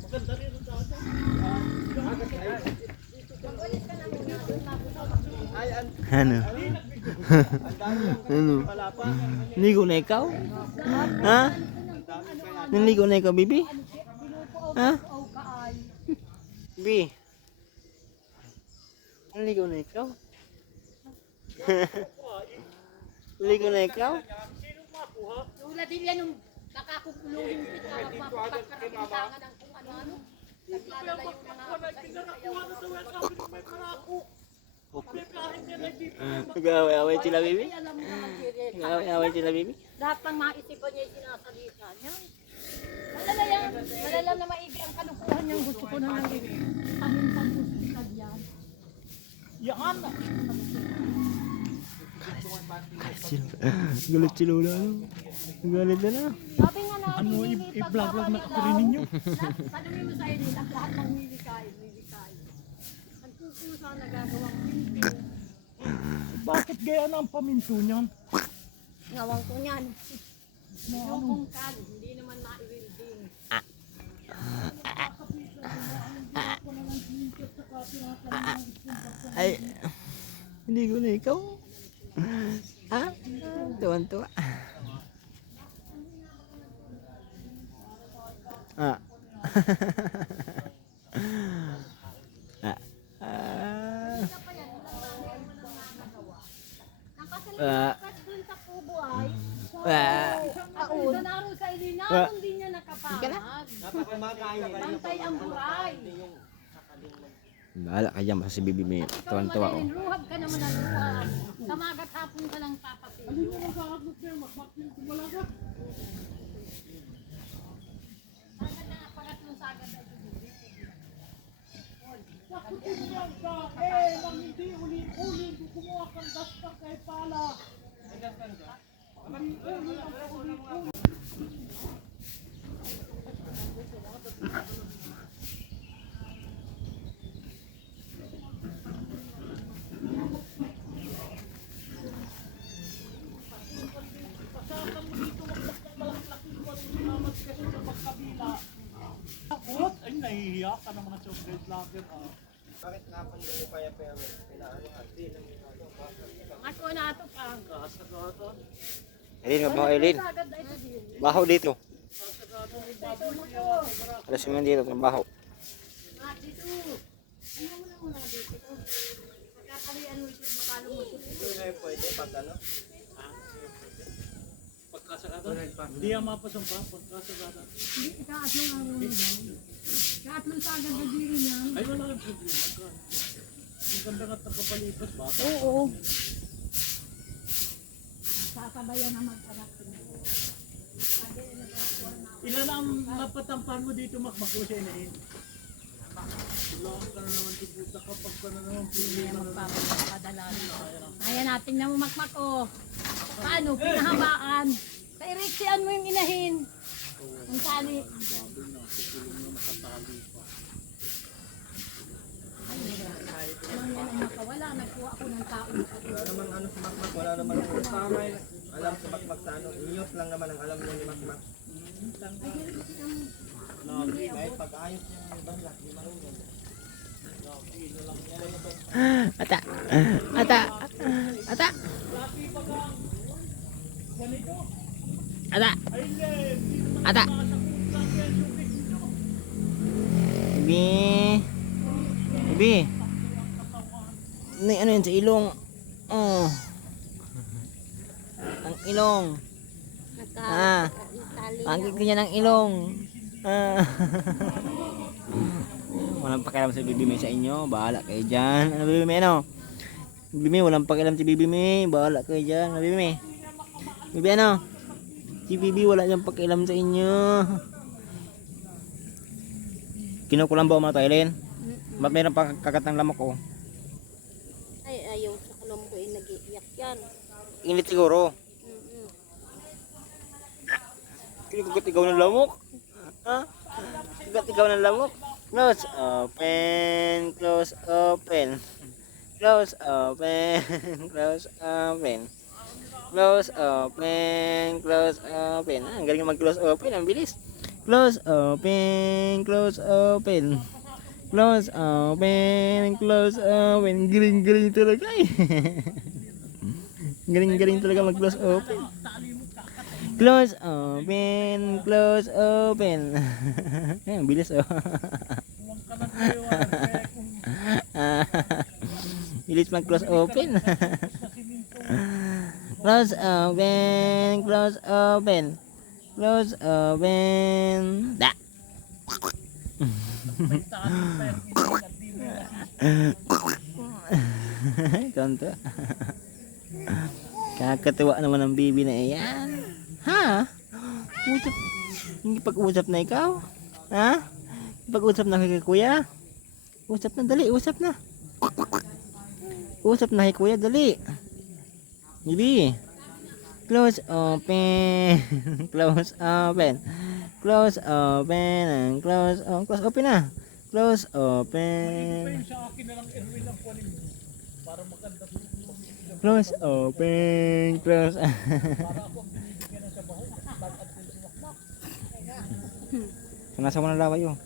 Maganda rin ang daan. Ano? Ano? Ligo na ikaw? Ha? Naligo na ikaw, Bibi? Ha? Bibi? Naligo na ikaw? Naligo na ikaw? Wala din yan nung nakakukuluhin kita. Pagkakakitangan ng kung ano-ano. Naglalalayo na Nag-away-away sila, Bibi? Nag-away-away sila, Bibi? lahat ng maisipan niya yung sinasalita niya. Malala yan. Malala na maigi ang kalukuhan niyang gusto ko na nang pamintan-pusitan yan. Yan! Galit si Lola, ano? Galit na na. Sabi nga namin, Ano, i-vlog na ako rin ninyo? sabi mo sa'yo nila, lahat ng mimikain. Ang kukusa nagagawang pinto. Bakit gaya na ang paminto niyan? Ngawang ko niyan. Yung kungkal, hindi naman maiwilding. Ay, hindi ko na ikaw. Ha? Tuwan-tuwa. Ah. Dun sa kubo ay, nanaro sa ilina, hindi niya nakapamag. Bantay ang buhay. Bahala ka dyan, basta si Bibi may tuwan-tuwa. Oh. Luhab ka naman ang luhab. Kamagat hapon ka lang papapili. Sagad na pangatlong sagad ay bibili. Nang hindi uli-uli, kumuha kang dasta kay pala. Ay, nahihiya ka naman ang chocolate lager. Bakit nga pa hindi pa yung pero pinaanuhan? Di lang yung Ako na ito pa. Eileen, mabaho Eileen. Sagad ay bibili. Baho dito. Alas mo dito, mabaho. Dito. Ano mo na muna dito? Pagkakalian mo ito, makalo mo ito. Hindi na yung pwede pag ano? Pagkasagata? Hindi yan mapasang pa, pagkasagata. Hindi, ikatlong araw na daw. Ikatlong sagad na diri niyan. Ay, wala yung problema. Maganda nga tagapalipas ba? Oo. Sasabayan na mag-anak. Ilan ang napatampan mo dito, Makmaklo siya inahin? Wala ka na naman tibuta kapag ka na naman problema na naman. Ayan natin na umakmak o. Paano? Pinahabaan. Kairiksian mo yung inahin. Ang tali. Alam yan ang makawala. Nagkuha ako ng taon. Wala naman ano si Makmak, wala naman alam si Makmak sa ano. Iyot lang naman ang alam niya ni Makmak. Kahit pag-ayos niya ng ibang lak, di marunong. Ata. Ata. Ata. Ata. Ata. Bibi. Bibi. Ano yun sa ilong? Oh. Ang ilong. Ah. Pangit ko niya ng ilong. Ah. Walang pakialam si Bibi May sa inyo. Bahala kayo dyan. Ano Bibi May ano? Bibi May, walang pakialam si Bibi May. Bahala kayo dyan. Ano Bibi May? Bibi ano? Si Bibi wala niyang pakialam sa inyo. Kinukulang ba mga Eileen? Ba't mayroon pa kakatang lamok ko? Ay, ayaw sa kalombo ay nag-iiyak yan. Init siguro. Kinukugot-igaw ng lamok? Ha? Kinukugot-igaw ng lamok? Close, open, close, open. Close, open, close, open. Close, open, close, open. Ah, ang galing mag-close, open. Ang bilis. Close, open, close, open. Close, open, close, open. Galing-galing talaga eh. Galing-galing talaga mag-close, open. Close, open, close, open. Ay, ang bilis oh. Huwag ka nang kaliwan. Kaya kung Bilis mag-close, open. Close, open, close, open. Close, open. Da. may talo pa yung hindi at di mo kasi Tonto. Kakatuwa naman ang bibi na iyan. Ha? Usap. Hindi pag-usap na ikaw? Ha? Pag-usap na kay kuya? Usap na, dali. Usap na. Usap na kay kuya, dali. Bibi. Close, open. Close, open. Close, open. And close, close, open na. Close, open. yung sa akin na lang Erwin ang kunin mo para maganda Close, open, close. para ako ang binibigyan ng sabaho ba't at kung sumakmak Nasa mo na laway yun.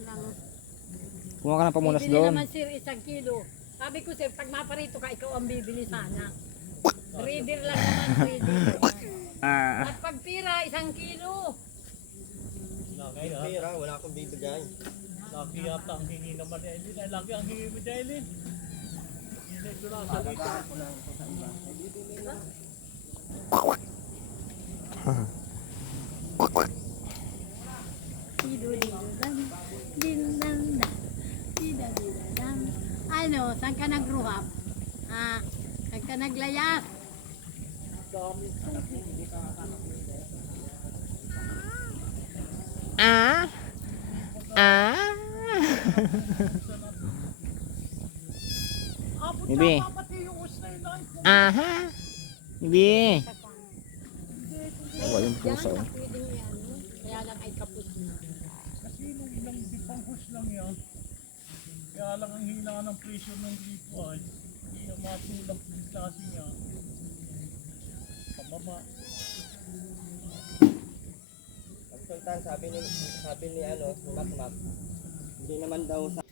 Lang. Kumuha ka ng pamunas Bibili doon. naman sir 1 kilo. Sabi ko sir, pag maparito ka, ikaw ang bibili sana. Breeder lang naman, breeder. Ah, At pag pira, 1 kilo. laki ha Pera, wala akong bibigay. laki yata ang hingi naman ni Eileen ay laki ang hingi mo ni Eileen hindi ko na salita Ano, saan ka nag-grow up? Ah, saan ka naglayas? dami ah, ah. abot Bibi. siya pati yung us na yun ay Aha. Bibi. Wala yung Yan, puso. pwedeng yan. Kaya lang ay kapos na. kasi nung lang di pang hus lang yan kaya lang ang hina ng pressure ng dito ay hindi na matulak yung klase niya pababa Ang sultan, sabi ni ano, si Makmak, hindi naman daw sa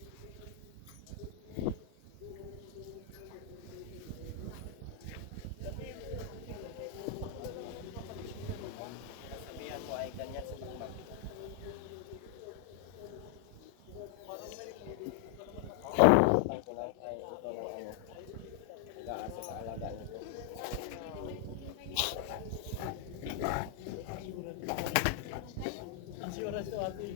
sabihan mo ay ganyan sa Makmak. Ang ko lang ay ito ng ano, nag-aasa sa alaga nito. assurance to ate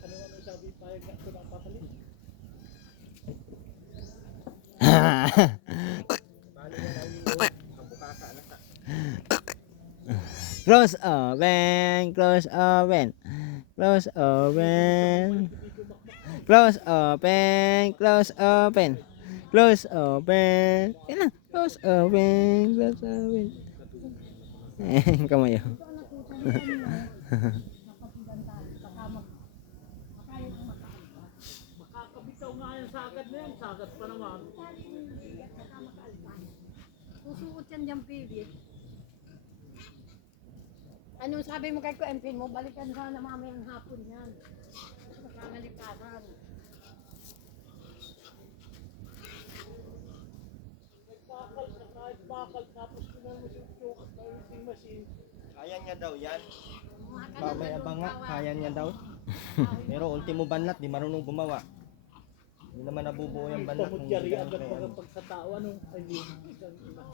ano sabi payag na ito ng papalit Bali na lang yun, kabukasa na sa Close, open, close, open. Close, open. Close, open, close, open. Close, open. Yan lang. Close, open, close, open. Kamay oh. makakabitaw nga yung sagad na yan sagad pa naman Susuot yan dyan, baby. Anong sabi mo kay Kuempin mo? Balikan sana mamayang hapon yan. Nakangalipasan. bakal na kahit bakal tapos pinamasutok at yung machine kaya niya daw yan. Mga Mamaya ba nga, kaya niya daw. Pero ultimo banlat, di marunong gumawa. Hindi naman nabubuo yung banlat kung pamutyari hindi agad kaya. pag sa tao ano ay isang ina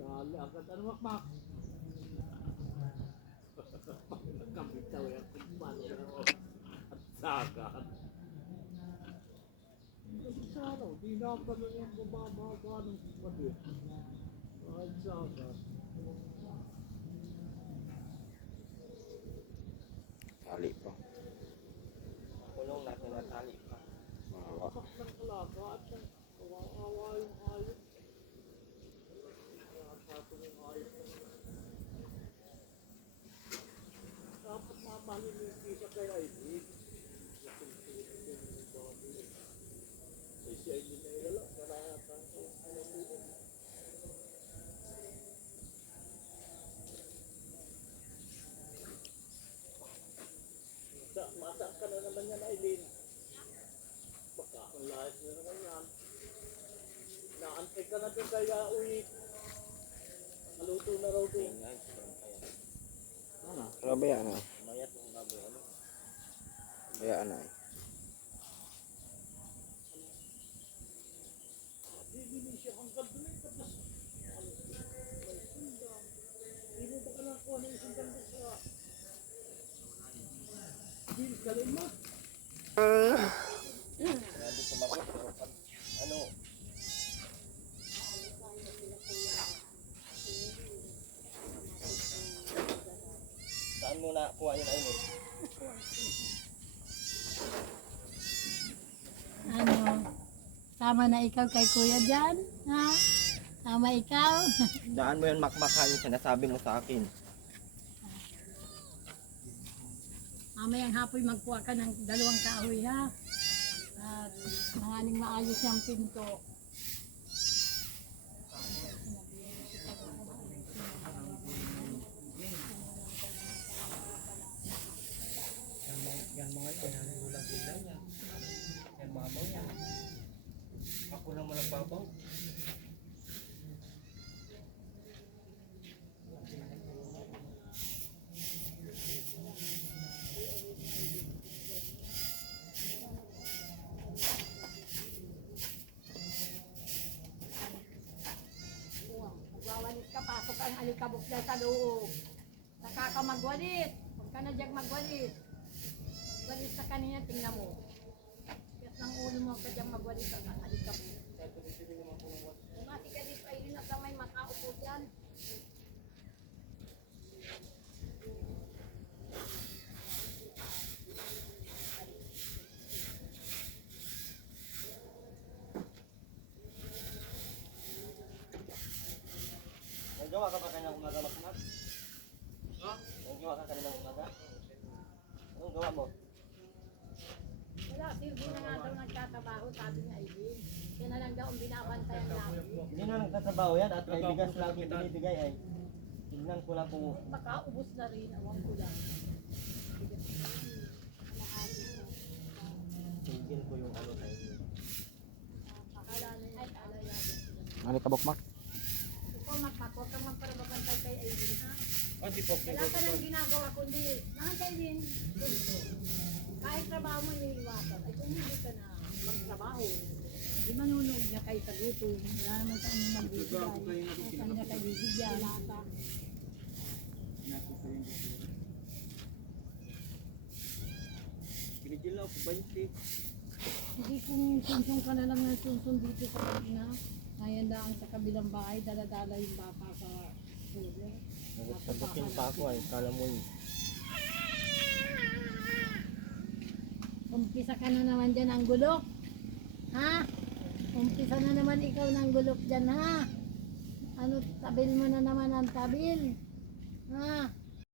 dali agad ano makmak kabitaw yan paano at sagad sana di na pa na yung bababa ng padir kahit sagad Tali pa. Kulong na tinatali pa. Pasak ng alaga at kawawa yung hayop. Nakakato yung hayop. Dapat mamahalin yung kita kay Ivy. ayos na naman yan. Naantay ka na doon kaya uwi. Maluto na raw doon. Grabe yan ay. Mayat yung baboy, ano? Bayaan ay. Bibili siya hanggang doon ay tapos. Hindi mo ba ka nakuha ng isang ganda sa... Hindi, galin mo. Grabe sumagot, pero pag, ano, saan mo na kuha yun, ayun? Ano, tama na ikaw kay kuya dyan, ha? Tama ikaw. Daan mo yun makmaka yung sinasabi mo sa akin. Mamayang hapon magkuha ka ng 2 kahoy, ha? At mahaling maayos yung pinto. Yan mga yun, yan yung ulang sila niya. Yan mabaw yan. Ako lang mo nagbabaw. Magwawalit ka, pasok ang alikabok dyan sa loob. Nakakamagwalit. Huwag ka na dyan magwalit. Walit sa kanina, tingnan mo. Kaya ng ulo mo ka dyan magwalit sa alikabok. Mati ka dito ay rin at may makaupo dyan. Nagawa ka ba kanyang umaga makmak? Ha? Nagawa ka kanyang umaga? Anong gawa mo? Wala, silbi na nga daw nagtatrabaho, sabi niya Aileen. Kaya na lang daw ang binabantayan namin. Hindi na nagtatrabaho yan at may bigas lang yung binibigay ay. Tignan ko lang kung Baka ubos na rin, awang ko lang. tigil ko yung ano sa inyo. Akala na niya, akala natin sila. Ano ka bukmak? Ikaw magpak, huwag kang magparababantay kay Aileen, ha? Di po. Wala ka nang ginagawa kundi, kay Aileen, kahit trabaho mo iniiwasan, ay kung hindi ka na magtrabaho, hindi manunog na kayo sa gutom, wala naman sa inyong magbibigay, saan na kayo bibigyan, lata. Pinigil na ako 20. Hindi kung sunsong ka na lang ng sunsong dito sa kanina, ngayon lang sa kabilang bahay, daladala yung bata sa tulo. Nagsabukin pa ako ay. Kala mo yun. Umpisa ka na naman dyan ang gulok. Ha? Umpisa na naman ikaw ng gulok dyan, ha? Ano, tabil mo na naman ang tabil. Ha?